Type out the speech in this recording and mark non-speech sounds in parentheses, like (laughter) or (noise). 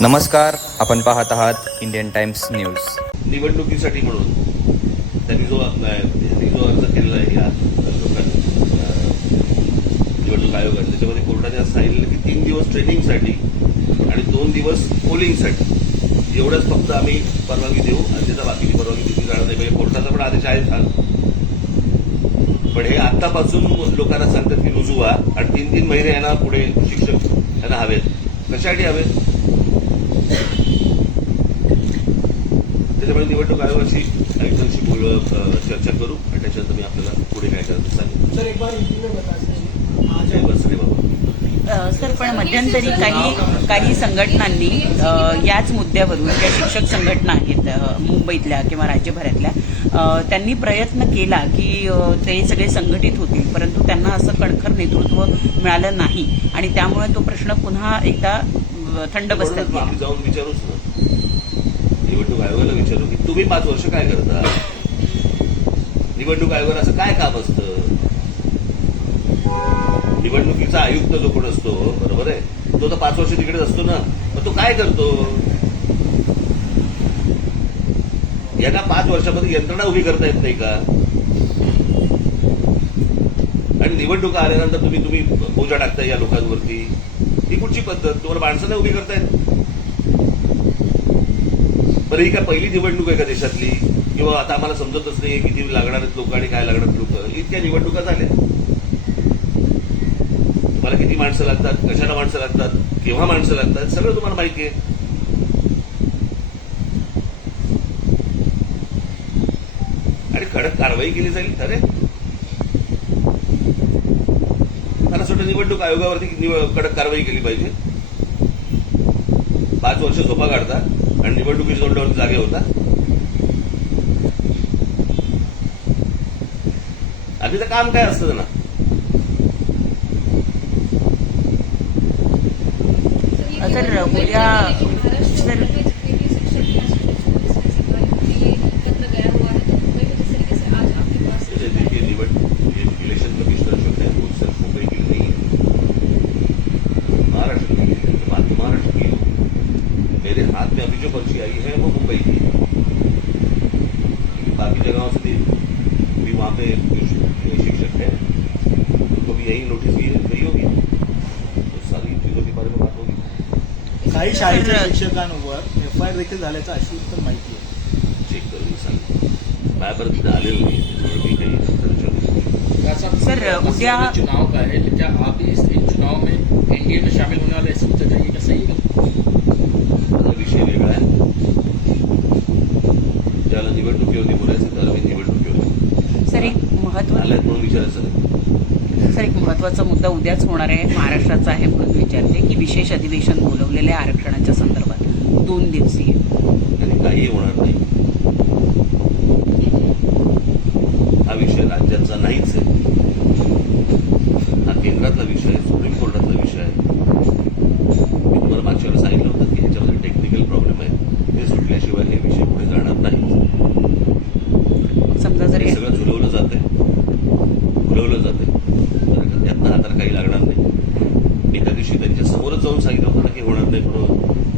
नमस्कार आपण पाहत आहात इंडियन टाइम्स न्यूज. निवडणुकीसाठी म्हणून त्यांनी जो त्यांनी जो अर्ज केलेला आहे या निवडणूक आयोगाने त्याच्यामध्ये कोर्टाने असं सांगितलं की तीन दिवस ट्रेनिंगसाठी आणि दोन दिवस पोलिंगसाठी. एवढंच फक्त आम्ही परवानगी देऊ आणि त्याचा बाकीची परवानगी दिली जाणार नाही. म्हणजे कोर्टाचा पण आदेश आहे हा. पण हे आतापासून लोकांना सांगतात की रुजू व्हा. आणि तीन तीन महिने यांना पुढे शिक्षक यांना हवेत. कशासाठी हवेत? त्याच्यामुळे निवडणूक आयोगाशी आयुक्तांशी बोल चर्चा करू. आणि त्याच्यानंतर मी आपल्याला पुढे काय करायचं सांगेन सर एक बार हिंदी में बता दें आज जय बस रे बाबा अ, सर पण मध्यंतरी काही काही संघटनांनी याच मुद्द्यावरून ज्या शिक्षक संघटना आहेत मुंबईतल्या किंवा राज्यभरातल्या त्यांनी प्रयत्न केला की ते सगळे संघटित होतील. परंतु त्यांना असं कणखर नेतृत्व मिळालं नाही. आणि त्यामुळे तो प्रश्न पुन्हा एकदा थंड बसतात. जाऊन विचारूच निवडणूक आयोगाला विचारू की तुम्ही पाच वर्ष काय करता? निवडणूक आयोगाला असं काय काम असतं? निवडणुकीचा आयुक्त जो कोण असतो बरोबर आहे? तो तर पाच वर्ष तिकडेच असतो ना. मग तो काय करतो? यांना पाच वर्षामध्ये यंत्रणा उभी करता येत नाही का? आणि निवडणुका आल्यानंतर तुम्ही तुम्ही पूजा टाकताय या लोकांवरती. ही कुठची पद्धत? तुम्हाला माणसं नाही उभी करतायत बरं ही काय पहिली निवडणूक आहे का देशातली? किंवा आता आम्हाला समजतच नाही किती लागणार आहेत लोक आणि काय लागणार लोक. इतक्या निवडणुका झाल्या. किती माणसं लागतात कशाला माणसं लागतात केव्हा माणसं लागतात सगळं तुम्हाला माहिती आहे. आणि कडक कारवाई केली जाईल खरे मला असं वाटतं निवडणूक आयोगावरती कडक कारवाई केली पाहिजे? पाच वर्ष झोपा काढता आणि निवडणुकीच्या तोंडावरती जागे होता? आधीचं काम काय असतं ना? महाराष्ट्र की हो मेरे हाथ में अभी जो पर्ची आई है वो मुंबई की बाकी जगहों से भी वहाँ पे शिक्षक काही (laughs) शाळेच्या शिक्षकांवर एफ आय आर देखील झाल्याचं अशी उत्तर माहिती आहे. चेक करून सांग. तिथे आलेलं नाही. त्याच्यामुळे मी काही. सर, उद्या- चुनाव का है क्या आप इस इन चुनाव में एनडीए में शामिल होने वाले ऐसा सोचा जाइए क्या सही है विषय वेगळा आहे. ज्याला निवडणुकीवरती बोलायचं त्याला मी निवडणुकीवर सर एक महत्त्व आल्यात म्हणून विचारायचं नाही. सर एक महत्त्वाचा मुद्दा उद्याच होणार आहे. महाराष्ट्राचा आहे म्हणून विचारते की विशेष अधिवेशन बोलवलेले आहे आरक्षणाच्या संदर्भात दोन दिवसीय. आणि काही होणार नाही. हा विषय राज्याचा नाहीच आहे. हा केंद्रातला विषय आहे सुप्रीम कोर्टातला विषय आहे. मी तुम्हाला मागच्या वेळेला सांगितलं होतं की ह्याच्यामध्ये टेक्निकल प्रॉब्लेम आहे. ते सुटल्याशिवाय हे विषय पुढे जाणार नाही. समजा जर हे सगळं झुलवलं जाते झुलवलं जाते हाताला काही लागणार नाही. एका दिवशी त्यांच्या समोरच जाऊन सांगितलं होतं ना की होणार नाही म्हणून.